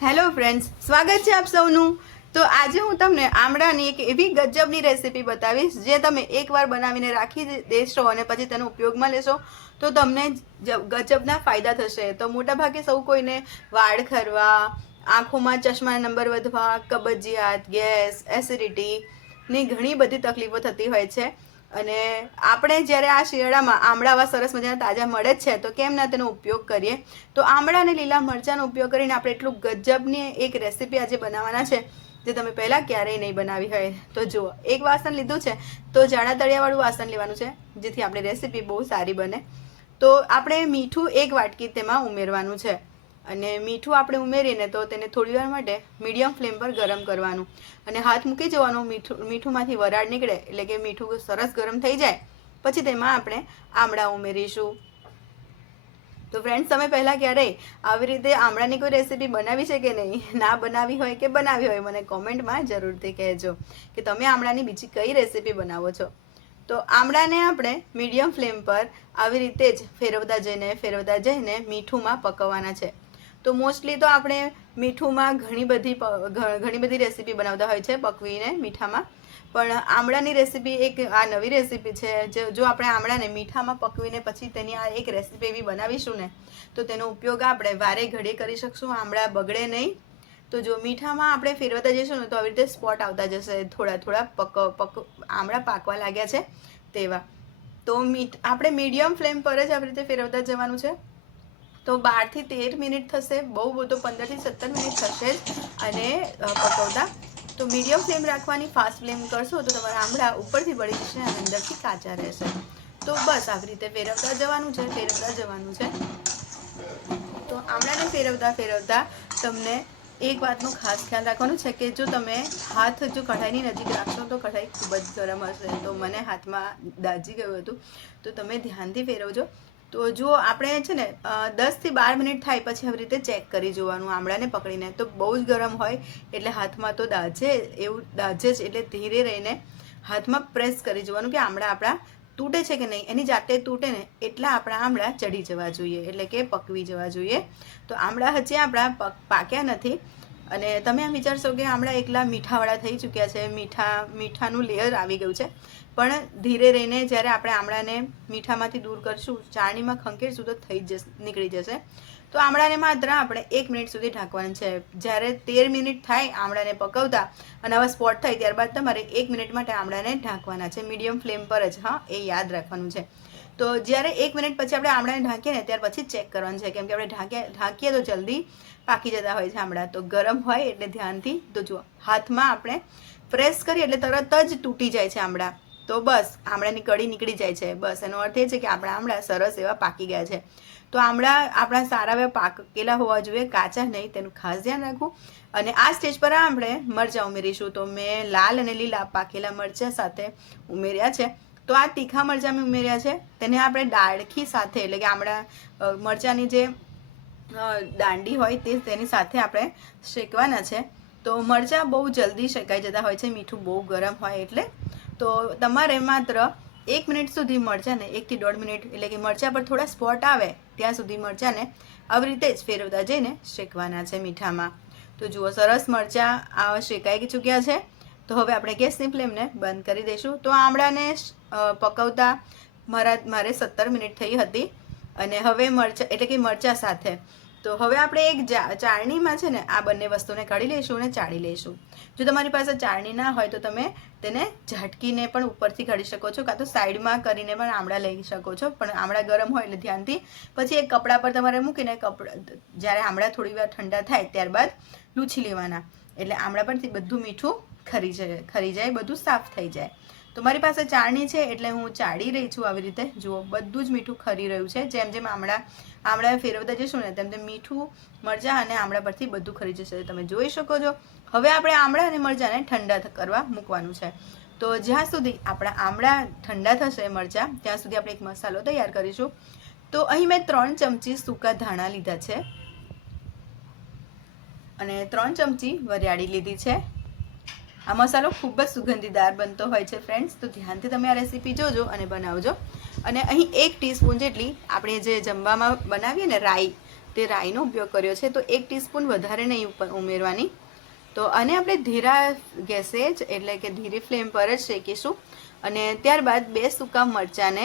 Hello friends, સ્વાગત છે આપ સૌનું। તો આજે હું તમને આમળાની એક એવી ગજબની રેસીપી બતાવીશ જે તમે એકવાર બનાવીને રાખી દેશો અને પછી તેનો ઉપયોગમાં લેશો તો તમને ગજબના ફાયદા થશે। તો મોટાભાગે સૌ કોઈને વાળ ખરવા, આંખોમાં ચશ્માના નંબર વધવા, કબજિયાત, ગેસ, એસિડિટીની ઘણી બધી તકલીફો થતી હોય છે। અને આપણે જ્યારે આ શિયાળામાં આમળા આવા સરસ મજાના તાજા મળે જ છે તો કેમ ના તેનો ઉપયોગ કરીએ। તો આમળા અને લીલા મરચાંનો ઉપયોગ કરીને આપણે એટલું ગજબની એક રેસીપી આજે બનાવવાના છે જે તમે પહેલાં ક્યારેય નહીં બનાવી હોય। તો જુઓ, એક વાસણ લીધું છે તો જાડા તળિયાવાળું વાસણ લેવાનું છે જેથી આપણી રેસીપી બહુ સારી બને। તો આપણે મીઠું 1 વાટકી તેમાં ઉમેરવાનું છે અને મીઠું આપણે ઉમેરીને તો તેને થોડીવાર માટે મીડિયમ ફ્લેમ પર ગરમ કરવાનું અને હાથ મૂકી જવાનું। મીઠુંમાંથી વરાળ નીકળે એટલે કે મીઠું સરસ ગરમ થઈ જાય પછી તેમાં આપણે આમળા ઉમેરીશું। તો ફ્રેન્ડ્સ, તમે પહેલાં ક્યારેય આવી રીતે આમળાની કોઈ રેસીપી બનાવી છે કે નહીં? ના બનાવી હોય કે બનાવી હોય મને કોમેન્ટમાં જરૂરથી કહેજો કે તમે આમળાની બીજી કઈ રેસીપી બનાવો છો। તો આમળાને આપણે મીડિયમ ફ્લેમ પર આવી રીતે જ ફેરવતા જઈને મીઠુંમાં પકવવાના છે। તો મોસ્ટલી તો આપણે મીઠુંમાં ઘણી બધી રેસીપી બનાવતા હોય છે પકવીને મીઠામાં, પણ આમળાની રેસીપી એક આ નવી રેસીપી છે। જો આપણે આમળાને મીઠામાં પકવીને પછી તેની આ એક રેસીપી એવી બનાવીશું ને તો તેનો ઉપયોગ આપણે વારે ઘડીએ કરી શકશું, આમળા બગડે નહીં। તો જો મીઠામાં આપણે ફેરવતા જઈશું ને તો આવી રીતે સ્પોટ આવતા જશે, થોડા આમળા પાકવા લાગ્યા છે તેવા। તો આપણે મીડિયમ ફ્લેમ પર જ આવી રીતે ફેરવતા જવાનું છે। તો 12 થી 13 મિનિટ થશે, બહુ તો 15 થી 17 મિનિટ થશે જ અને પકવતા। તો મીડિયમ ફ્લેમ રાખવાની, ફાસ્ટ ફ્લેમ કરશો તો તમારા આમળા ઉપરથી બળી જશે અને અંદરથી કાચા રહેશે। તો બસ આવી રીતે ફેરવતા જવાનું છે। તો આમળાને ફેરવતા તમને એક વાતનું ખાસ ખ્યાલ રાખવાનું છે કે જો તમે હાથ કઢાઈની નજીક રાખશો તો કઢાઈ ખૂબ જ ગરમ હશે। તો મને હાથમાં દાઝી ગયું હતું, તો તમે ધ્યાનથી ફેરવજો। તો જો આપણે છે ને 10 થી 12 મિનિટ થાય પછી આવી રીતે ચેક કરી જોવાનું આમળાને પકડીને। તો બહુ જ ગરમ હોય એટલે હાથમાં તો દાઝે જ, એટલે ધીરે રહીને હાથમાં પ્રેસ કરી જોવાનું કે આમળા આપણા તૂટે છે કે નહીં। એની જાતે તૂટે ને એટલા આપણા આમળા ચડી જવા જોઈએ, એટલે કે પકવી જવા જોઈએ। તો આમળા હજી આપણા પાક્યા નથી અને તમે એમ વિચારશો કે આમળા એકલા મીઠાવાળા થઈ ચૂક્યા છે, મીઠાનું લેયર આવી ગયું છે, પણ ધીરે રહીને જ્યારે આપણે આમળાને મીઠામાંથી દૂર કરશું, ચાળણીમાં ખંખેરશું તો નીકળી જશે। તો આમળાને માત્ર આપણે 1 મિનિટ સુધી ઢાંકવાનું છે। જ્યારે 13 મિનિટ થાય આમળાને પકવતા અને આવા સ્પોટ થાય ત્યારબાદ તમારે 1 મિનિટ માટે આમળાને ઢાંકવાના છે, મીડિયમ ફ્લેમ પર જ, હા, એ યાદ રાખવાનું છે। તો જ્યારે 1 મિનિટ પછી આપણે આમળાને ઢાંકીએ ને ત્યાર પછી ચેક કરવાનું છે, કેમ કે આપણે ઢાંકીએ તો જલ્દી પાકી જતા હોય છે આમળા। તો ગરમ હોય એટલે ધ્યાનથી, તો જુઓ હાથમાં આપણે પ્રેસ કરીએ એટલે તરત જ તૂટી જાય છે આમળા। તો બસ આમળાની કળી નીકળી જાય છે, બસ એનો અર્થ એ છે કે આપણા આમળા સરસ એવા પાકી ગયા છે। તો આમળા આપણા સારા એવા પાકેલા હોવા જોઈએ, કાચા નહીં, તેનું ખાસ ધ્યાન રાખવું। અને આ સ્ટેજ પર આપણે મરચાં ઉમેરીશું। તો મેં લાલ અને લીલા પાકેલા મરચાં સાથે ઉમેર્યા છે। તો આ તીખા મરચાં મેં ઉમેર્યા છે, તેને આપણે ડાળખી સાથે, એટલે કે આમળા મરચાંની જે દાંડી હોય તેની સાથે આપણે શેકવાના છે। તો મરચાં બહુ જલ્દી શેકાઈ જતા હોય છે, મીઠું બહુ ગરમ હોય એટલે। તો તમારે માત્ર 1 મિનિટ સુધી મરચાંને, 1 થી 1.5 મિનિટ, એટલે કે મરચાં પર થોડા સ્પોટ આવે ત્યાં સુધી મરચાંને આવી રીતે જ ફેરવતા જઈને શેકવાના છે મીઠામાં। તો જુઓ સરસ મરચાં શેકાઈ ચૂક્યા છે। તો હવે આપણે ગેસની ફ્લેમને બંધ કરી દઈશું। તો આમળાને પકવતા મારે 17 મિનિટ થઈ હતી અને હવે મરચાં સાથે તો હવે આપણે એક ચાળણીમાં છે ને આ બંને વસ્તુને કાઢી લઈશું અને ચાળી લઈશું। જો તમારી પાસે ચાળણી ના હોય તો તમે તેને ઝાટકીને પણ ઉપરથી કાઢી શકો છો, કાં તો સાઈડમાં કરીને પણ આમળા લઈ શકો છો, પણ આમળા ગરમ હોય એટલે ધ્યાનથી પછી એક કપડા પર તમારે મૂકીને જ્યારે આમળા થોડી વાર ઠંડા થાય ત્યારબાદ લૂછી લેવાના, એટલે આમળા પરથી બધું મીઠું ખરી જાય, બધું સાફ થઈ જાય। તો મારી પાસે ચાળણી છે એટલે હું ચાળી રહી છું આવી રીતે। જુઓ બધું જ મીઠું ખરી રહ્યું છે, જેમ જેમ આમળા ફેરવતા જઈશું ને તેમ તેમ મીઠું, મરચાં અને આમળા પરથી બધું ખરી જશે, તમે જોઈ શકો છો। હવે આપણે આમળા અને મરચાંને ઠંડા કરવા મૂકવાનું છે। તો જ્યાં સુધી આપણા આમળા ઠંડા થશે મરચાં, ત્યાં સુધી આપણે એક મસાલો તૈયાર કરીશું। તો અહીં મેં 3 ચમચી સૂકા ધાણા લીધા છે અને 3 ચમચી વરિયાળી લીધી છે। આ મસાલો ખૂબ જ સુગંધીદાર બનતો હોય છે ફ્રેન્ડ્સ, તો ધ્યાનથી તમે આ રેસીપી જોજો અને બનાવજો। અને અહીં 1 ટીસ્પૂન જેટલી આપણે જે જમવામાં બનાવીએ ને રાઈ, તે રાઈનો ઉપયોગ કર્યો છે. તો 1 ટીસ્પૂન વધારે નહીં ઉમેરવાની. તો આને આપણે ધીરા ગેસે જ એટલે કે ધીરી ફ્લેમ પર જ શેકીશું. અને ત્યારબાદ 2 સૂકા મરચાંને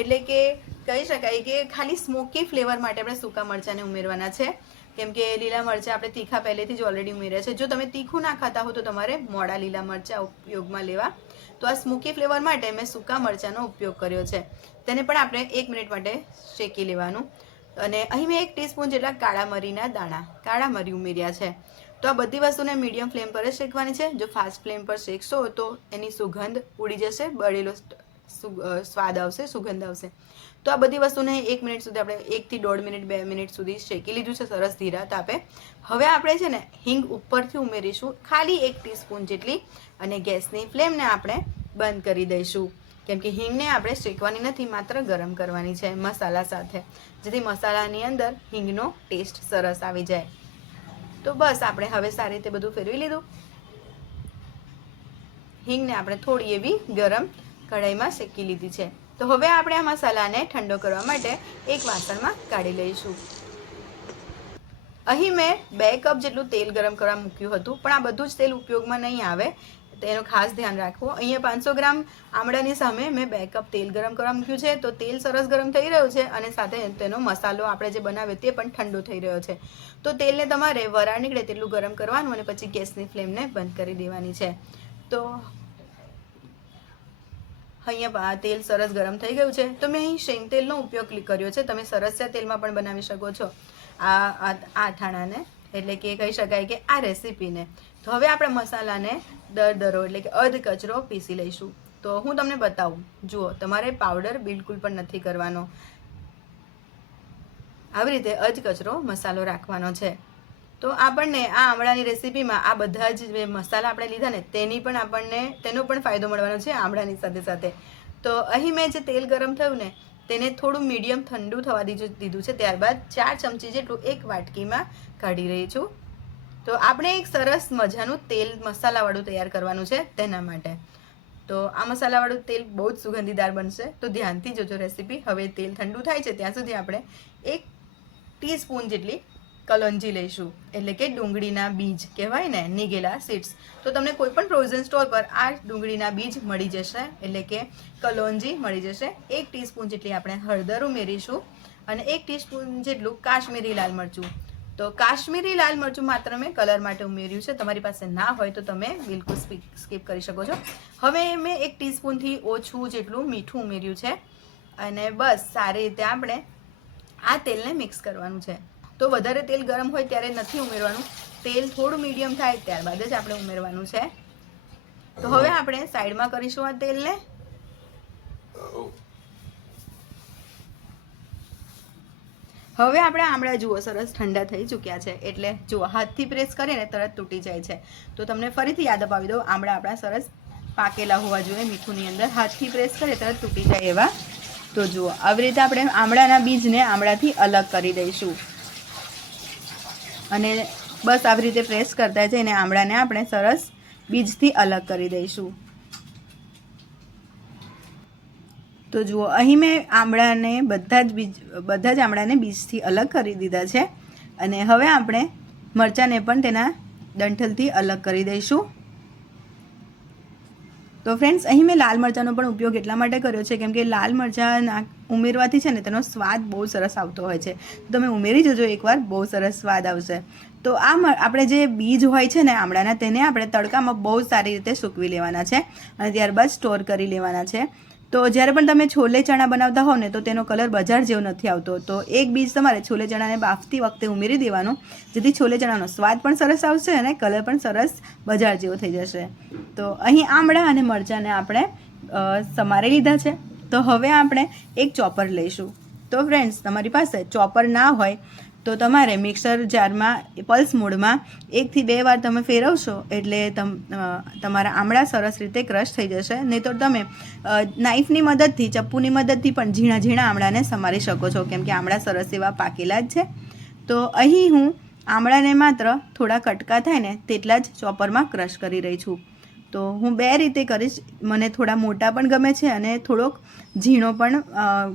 એટલે કે કહી શકાય કે ખાલી સ્મોકી ફ્લેવર માટે આપણે સૂકા મરચાંને ઉમેરવાના છે, કેમ કે લીલા મરચાં આપણે તીખા પહેલેથી જ ઓલરેડી ઉમેર્યા છે. જો તમે તીખું ના ખાતા હો તો તમારે મોડા લીલા મરચાં ઉપયોગમાં લેવા. તો આ સ્મોકી ફ્લેવર માટે મેં સૂકા મરચાંનો ઉપયોગ કર્યો છે. તેને પણ આપણે 1 મિનિટ માટે શેકી લેવાનું. અને અહીં મેં 1 ટીસ્પૂન જેટલા કાળા મરીના દાણા કાળા મરી ઉમેર્યા છે. તો આ બધી વસ્તુને મીડિયમ ફ્લેમ પર જ શેકવાની છે. જો ફાસ્ટ ફ્લેમ પર શેકશો તો એની સુગંધ ઉડી જશે, બળેલો સ્વાદ આવશે, સુગંધ આવશે. તો આ બધી વસ્તુને 1 મિનિટ સુધી આપણે 1 થી 1.5 મિનિટ 2 મિનિટ સુધી શેકી લીધું છે સરસ ધીરા તાપે. હવે આપણે છે ને હિંગ ઉપરથી ઉમેરીશું ખાલી 1 ટીસ્પૂન જેટલી, અને ગેસની ફ્લેમને આપણે બંધ કરી દઈશું, કેમ કે હિંગને આપણે શેકવાની નથી, માત્ર ગરમ કરવાની છે મસાલા સાથે, જેથી મસાલાની અંદર હિંગનો ટેસ્ટ સરસ આવી જાય. તો બસ આપણે હવે સારી રીતે બધું ફેરવી લીધું. હિંગને આપણે થોડી એવી ગરમ કઢાઈમાં શેકી લીધી છે. તો હવે આપણે આ મસાલાને ઠંડો કરવા માટે એક વાસણમાં કાઢી લઈશું. અહીં મેં 2 કપ જેટલું તેલ ગરમ કરવા મૂક્યું હતું, પણ આ બધું જ તેલ ઉપયોગમાં નહીં આવે, તેનું ખાસ ધ્યાન રાખવું. અહીંયા 500 ગ્રામ આમળાની સામે મેં 2 કપ તેલ ગરમ કરવા મૂક્યું છે. તો તેલ સરસ ગરમ થઈ રહ્યું છે અને સાથે તેનો મસાલો આપણે જે બનાવ્યો તે પણ ઠંડો થઈ રહ્યો છે. તો તેલને તમારે વરાળ નીકળે તેટલું ગરમ કરવાનું અને પછી ગેસની ફ્લેમને બંધ કરી દેવાની છે. તો અહીંયા તેલ સરસ ગરમ થઈ ગયું છે. તો મેં અહીં શેંગ તેલનો ઉપયોગ કર્યો છે. તમે સરસિયા તેલમાં પણ બનાવી શકો છો આ અથાણાને, એટલે કે કહી શકાય કે આ રેસીપીને. તો હવે આપણે મસાલાને દરદરો એટલે કે અધ કચરો પીસી લઈશું. તો હું તમને બતાવું, જુઓ, તમારે પાવડર બિલકુલ પણ નથી કરવાનો, આવી રીતે અધ કચરો મસાલો રાખવાનો છે. તો આપણને આ આમળાની રેસીપીમાં આ બધા જ મસાલા આપણે લીધા ને તેનો પણ ફાયદો મળવાનો છે આમળાની સાથે સાથે. તો અહીં મેં જે તેલ ગરમ થયું ને તેને થોડું મીડિયમ ઠંડુ થવા દીધું છે. ત્યારબાદ 4 ચમચી જેટલું એક વાટકીમાં કાઢી રહી છું. તો આપણે એક સરસ મજાનું તેલ મસાલાવાળું તૈયાર કરવાનું છે તેના માટે. તો આ મસાલાવાળું તેલ બહુ જ સુગંધીદાર બનશે, તો ધ્યાનથી જોજો રેસીપી. હવે તેલ ઠંડુ થાય છે ત્યાં સુધી આપણે 1 ટીસ્પૂન જેટલી કલોંજી લઈશું, એટલે કે ડુંગળીના બીજ કહેવાય ને, નીગેલા સીડ્સ. તો તમને કોઈ પણ ફ્રોઝન સ્ટોર પર આ ડુંગળીના બીજ મળી જશે, એટલે કે કલોંજી મળી જશે. 1 ટીસ્પૂન જેટલી આપણે હળદર ઉમેરીશું અને 1 ટીસ્પૂન જેટલું કાશ્મીરી લાલ મરચું. તો કાશ્મીરી લાલ મરચું માત્ર મેં કલર માટે ઉમેર્યું છે, તમારી પાસે ના હોય તો તમે બિલકુલ સ્કીપ કરી શકો છો. હવે મેં 1 ટીસ્પૂનથી ઓછું જેટલું મીઠું ઉમેર્યું છે અને બસ સારી રીતે આપણે આ તેલને મિક્સ કરવાનું છે. તો વધારે તેલ ગરમ હોય ત્યારે નથી ઉમેરવાનું, તેલ થોડું મીડિયમ થાય ત્યારબાદ જ આપણે ઉમેરવાનું છે. તો હવે આપણે સાઈડમાં કરીશું આ તેલને. હવે આપણે આમળા જુઓ સરસ ઠંડા થઈ ચૂક્યા છે, એટલે જુઓ હાથથી પ્રેસ કરીને તરત તૂટી જાય છે. તો તમને ફરીથી યાદ અપાવી દઉં, આમળા આપણા સરસ પાકેલા હોવા જોઈએ મીઠુંની અંદર, હાથથી પ્રેસ કરીએ તરત તૂટી જાય એવા. તો જુઓ આવી રીતે આપણે આમળાના બીજને આમળાથી અલગ કરી દઈશું અને બસ આવી રીતે પ્રેસ કરતા જઈને આમળાને આપણે સરસ બીજથી અલગ કરી દઈશું. તો જુઓ અહીં મેં આમળાને બધા જ આમળાને બીજથી અલગ કરી દીધા છે અને હવે આપણે મરચાંને પણ તેના ડંઠલથી અલગ કરી દઈશું. તો ફ્રેન્ડ્સ, અહીં મેં લાલ મરચાંનો પણ ઉપયોગ એટલા માટે કર્યો છે કેમ કે લાલ મરચાં ઉમેરવાથી છે ને તેનો સ્વાદ બહુ સરસ આવતો હોય છે. તમે ઉમેરી જજો એકવાર, બહુ સરસ સ્વાદ આવશે. તો આ આપણે જે બીજ હોય છે ને આમળાના, તેને આપણે તડકામાં બહુ સારી રીતે સૂકવી લેવાના છે અને ત્યારબાદ સ્ટોર કરી લેવાના છે. તો જ્યારે પણ તમે છોલે ચણા બનાવતા હો ને તો તેનો કલર બજાર જેવો નથી આવતો. તો એક બીજ તમારે છોલે ચણાને બાફતી વખતે ઉમેરી દેવાનું, જેથી છોલે ચણાનો સ્વાદ પણ સરસ આવશે અને કલર પણ સરસ બજાર જેવો થઈ જશે. તો અહીં આમળા અને મરચાંને આપણે સમારી લીધા છે. તો હવે આપણે એક ચોપર લઈશું. તો ફ્રેન્ડ્સ, તમારી પાસે ચોપર ના હોય તો તમારે મિક્સર જારમાં પલ્સ મોડમાં 1 થી 2 વાર તમે ફેરવશો એટલે તમારા આમળા સરસ રીતે ક્રશ થઈ જશે. નહીં તો તમે નાઈફની મદદથી, ચપ્પુની મદદથી પણ ઝીણા ઝીણા આમળાને સમારી શકો છો, કેમ કે આમળા સરસ એવા પાકેલા જ છે. તો અહીં હું આમળાને માત્ર થોડા કટકા થાય ને તેટલા જ ચોપરમાં ક્રશ કરી રહી છું. તો હું બે રીતે કરીશ. મને થોડા મોટા પણ ગમે છે અને થોડોક ઝીણો પણ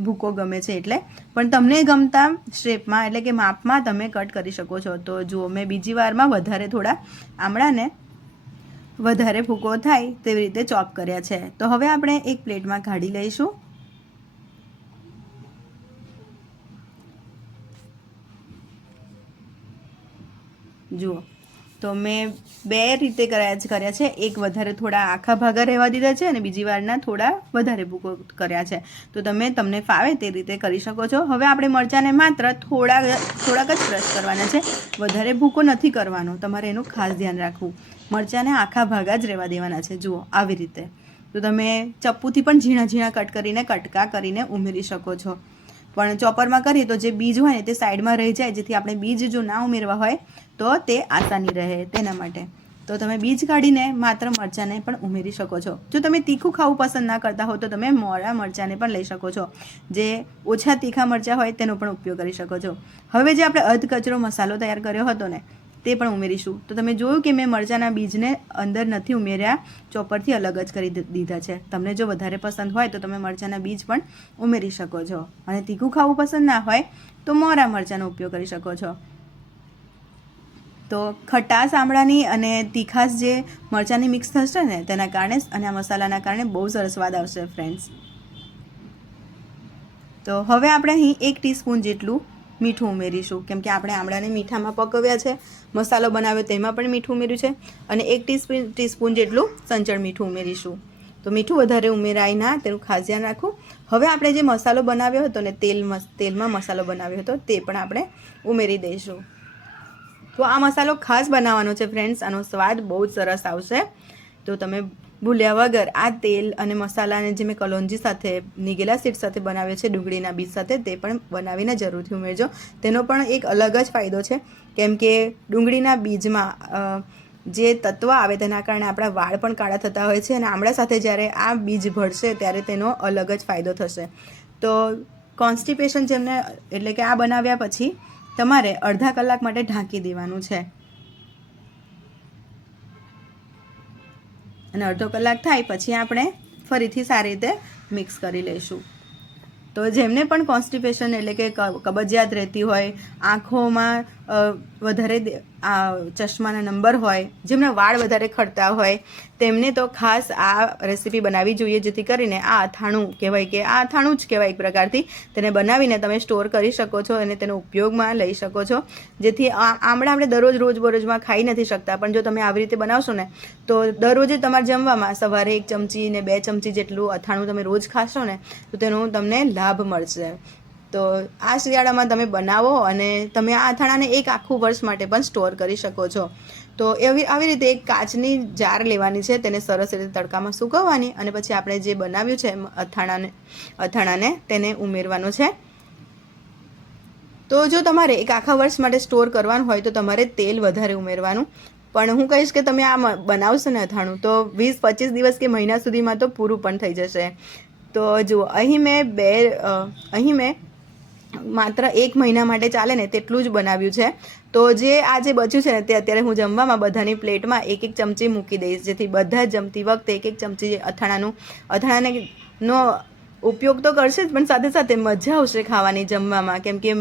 ભૂકો ગમે છે, એટલે પણ તમને ગમતા શેપમાં એટલે કે માપમાં તમે કટ કરી શકો છો. તો જુઓ, મેં બીજી વારમાં વધારે થોડા આમળાને વધારે ભૂકો થાય તેવી રીતે ચોપ કર્યા છે. તો હવે આપણે એક પ્લેટમાં કાઢી લઈશું. જુઓ, તો મેં બે રીતે કર્યા છે. એક વધારે થોડા આખા ભાગા રહેવા દીધા છે અને બીજી વારના થોડા વધારે ભૂકો કર્યા છે. તો તમને ફાવે તે રીતે કરી શકો છો. હવે આપણે મરચાંને માત્ર થોડાક જ ક્રશ કરવાના છે, વધારે ભૂકો નથી કરવાનો. તમારે એનું ખાસ ધ્યાન રાખવું. મરચાંને આખા ભાગા જ રહેવા દેવાના છે. જુઓ, આવી રીતે. તો તમે ચપ્પુથી પણ ઝીણા ઝીણા કટ કરીને કટકા કરીને ઉમેરી શકો છો. પણ ચોપરમાં કરીએ તો જે બીજ હોય ને તે સાઈડમાં રહી જાય, જેથી આપણે બીજ જો ના ઉમેરવા હોય તો તે આસાની રહે તેના માટે. તો તમે બીજ કાઢીને માત્ર મરચાંને પણ ઉમેરી શકો છો. જો તમે તીખું ખાવું પસંદ ના કરતા હો તો તમે મોળા મરચાંને પણ લઈ શકો છો. જે ઓછા તીખા મરચાં હોય તેનો પણ ઉપયોગ કરી શકો છો. હવે જે આપણે અધકચરો મસાલો તૈયાર કર્યો હતો ને તે પણ ઉમેરીશું. તો તમે જોયું કે મેં મરચાંના બીજને અંદર નથી ઉમેર્યા, ચોપરથી અલગ જ કરી દીધા છે. તમને જો વધારે પસંદ હોય તો તમે મરચાંના બીજ પણ ઉમેરી શકો છો. અને તીખું ખાવું પસંદ ના હોય તો મોરા મરચાંનો ઉપયોગ કરી શકો છો. તો ખટાશ આમળાની અને તીખાશ જે મરચાંની મિક્સ થશે ને તેના કારણે અને આ મસાલાના કારણે બહુ સરસ સ્વાદ આવશે ફ્રેન્ડ્સ. તો હવે આપણે અહીં 1 ટીસ્પૂન જેટલું મીઠું ઉમેરીશું, કેમ કે આપણે આમળાને મીઠામાં પકવ્યા છે, મસાલો બનાવ્યો તેમાં પણ મીઠું ઉમેર્યું છે. અને 1 ટીસ્પૂન જેટલું સંચળ મીઠું ઉમેરીશું. તો મીઠું વધારે ઉમેરાય ના તેનું ખાસ ધ્યાન રાખવું. હવે આપણે જે મસાલો બનાવ્યો હતો ને તેલમાં મસાલો બનાવ્યો હતો તે પણ આપણે ઉમેરી દઈશું. તો આ મસાલો ખાસ બનાવવાનો છે ફ્રેન્ડ્સ, આનો સ્વાદ બહુ જ સરસ આવશે. તો તમે ભૂલ્યા વગર આ તેલ અને મસાલાને જે મેં કલોંજી સાથે નીગેલા સીડ સાથે બનાવ્યો છે, ડુંગળીના બીજ સાથે, તે પણ બનાવીને જરૂરથી ઉમેરજો. તેનો પણ એક અલગ જ ફાયદો છે, કેમ કે ડુંગળીના બીજમાં જે તત્વ આવે તેના કારણે આપણા વાળ પણ કાળા થતા હોય છે અને આમળા સાથે જ્યારે આ બીજ ભળશે ત્યારે તેનો અલગ જ ફાયદો થશે. તો કોન્સ્ટિપેશન જેમને એટલે કે આ બનાવ્યા પછી તમારે અડધા કલાક માટે ઢાંકી દેવાનું છે. અને અડધો કલાક થાય પછી આપણે ફરીથી સારી રીતે મિક્સ કરી લઈશું. તો જેમને પણ કોન્સ્ટિપેશન એટલે કે કબજિયાત રહેતી હોય, આંખોમાં વધારે ચશ્માના નંબર હોય, જેમના વાળ વધારે ખરતા હોય, તેમને તો ખાસ આ રેસીપી બનાવવી જોઈએ, જેથી કરીને આ અથાણું કહેવાય કે આ અથાણું જ કહેવાય એક પ્રકારથી. તેને બનાવીને તમે સ્ટોર કરી શકો છો અને તેનો ઉપયોગમાં લઈ શકો છો. જેથી આમળા આપણે રોજબરોજમાં ખાઈ નથી શકતા, પણ જો તમે આવી રીતે બનાવશો ને તો દરરોજે તમારા જમવામાં સવારે 1 ચમચી ને 2 ચમચી જેટલું અથાણું તમે રોજ ખાશો ને તો તેનો તમને લાભ મળશે. તો આ શિયાળામાં તમે બનાવો અને તમે આ અથાણાને એક આખું વર્ષ માટે પણ સ્ટોર કરી શકો છો. તો આવી રીતે એક કાચની જાર લેવાની છે, તેને સરસ રીતે તડકામાં સૂકવવાની અને પછી આપણે જે બનાવ્યું છે અથાણાને તેને ઉમેરવાનું છે. તો જો તમારે એક આખા વર્ષ માટે સ્ટોર કરવાનું હોય તો તમારે તેલ વધારે ઉમેરવાનું. પણ હું કહીશ કે તમે આ બનાવશો ને અથાણું તો 20-25 દિવસ કે મહિના સુધીમાં તો પૂરું પણ થઈ જશે. તો જુઓ, અહીં મેં માત્ર 1 મહિના માટે ચાલે ને તેટલું જ બનાવ્યું છે. તો જે આ જે બચ્યું છે ને તે અત્યારે હું જમવામાં બધાની પ્લેટમાં 1-1 ચમચી મૂકી દઈશ, જેથી બધા જમતી વખતે 1-1 ચમચી અથાણાનો ઉપયોગ તો કરશે જ, પણ સાથે સાથે મજા આવશે ખાવાની જમવામાં, કેમ કે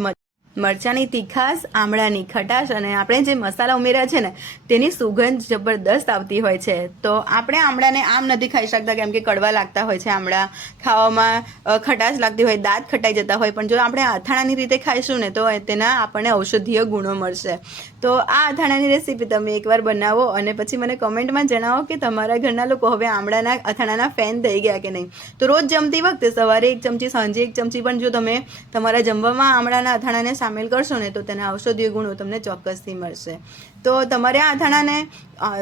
મરચાંની તીખાશ, આમળાની ખટાશ અને આપણે જે મસાલા ઉમેર્યા છે ને તેની સુગંધ જબરદસ્ત આવતી હોય છે. તો આપણે આમળાને આમ નથી ખાઈ શકતા, કેમ કે કડવા લાગતા હોય છે આમળા, ખાવામાં ખટાશ લાગતી હોય, દાંત ખટાઈ જતા હોય. પણ જો આપણે અથાણાની રીતે ખાઈશું ને તો તેના આપણને ઔષધીય ગુણો મળશે. તો આ અથાણાની રેસીપી તમે એકવાર બનાવો અને પછી મને કમેન્ટમાં જણાવો કે તમારા ઘરના લોકો હવે આમળાના અથાણાના ફેન થઈ ગયા કે નહીં. તો રોજ જમતી વખતે સવારે 1 ચમચી, સાંજે 1 ચમચી પણ જો તમે તમારા જમવામાં આમળાના અથાણાને સામેલ કરશો ને તો તેના ઔષધીય ગુણો તમને ચોક્કસથી મળશે. તો તમારે આ અથાણાને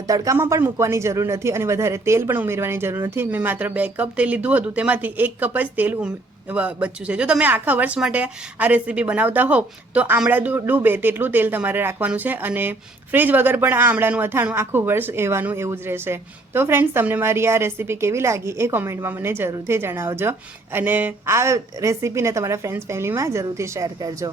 તડકામાં પણ મૂકવાની જરૂર નથી અને વધારે તેલ પણ ઉમેરવાની જરૂર નથી. મેં માત્ર 2 કપ તેલ લીધું હતું, તેમાંથી 1 કપ જ તેલ બચ્યું છે. જો તમે આખા વર્ષ માટે આ રેસીપી બનાવતા હોવ તો આમળા ડૂબે તેટલું તેલ તમારે રાખવાનું છે અને ફ્રીજ વગર પણ આ આમળાનું અથાણું આખું વર્ષ એવું જ રહેશે. તો ફ્રેન્ડ્સ, તમને મારી આ રેસીપી કેવી લાગી એ કોમેન્ટમાં મને જરૂરથી જણાવજો અને આ રેસીપીને તમારા ફ્રેન્ડ્સ ફેમિલીમાં જરૂરથી શેર કરજો.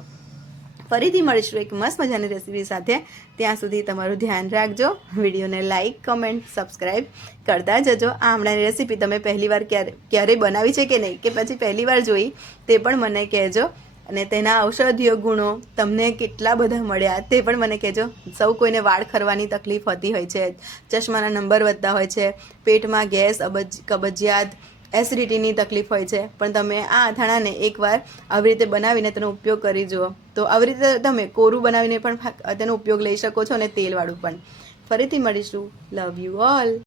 ફરીથી મળીશું એક મસ્ત મજાની રેસીપી સાથે. ત્યાં સુધી તમારું ધ્યાન રાખજો. વિડીયોને લાઇક, કમેન્ટ, સબસ્ક્રાઈબ કરતા જજો. આ આમળાની રેસીપી તમે પહેલીવાર ક્યારે બનાવી છે કે નહીં, કે પછી પહેલીવાર જોઈ તે પણ મને કહેજો. અને તેના ઔષધીય ગુણો તમને કેટલા બધા મળ્યા તે પણ મને કહેજો. સૌ કોઈને વાળ ખરવાની તકલીફ હોતી હોય છે, ચશ્માના નંબર વધતા હોય છે, પેટમાં ગેસ, કબજિયાત, એસિડિટીની તકલીફ હોય છે, પણ તમે આ અથાણાને એકવાર આવી રીતે બનાવીને તેનો ઉપયોગ કરી જુઓ. તો આવી રીતે તમે કોરું બનાવીને પણ તેનો ઉપયોગ લઈ શકો છો, અને તેલવાળું પણ. ફરીથી મળીશું. Love you all.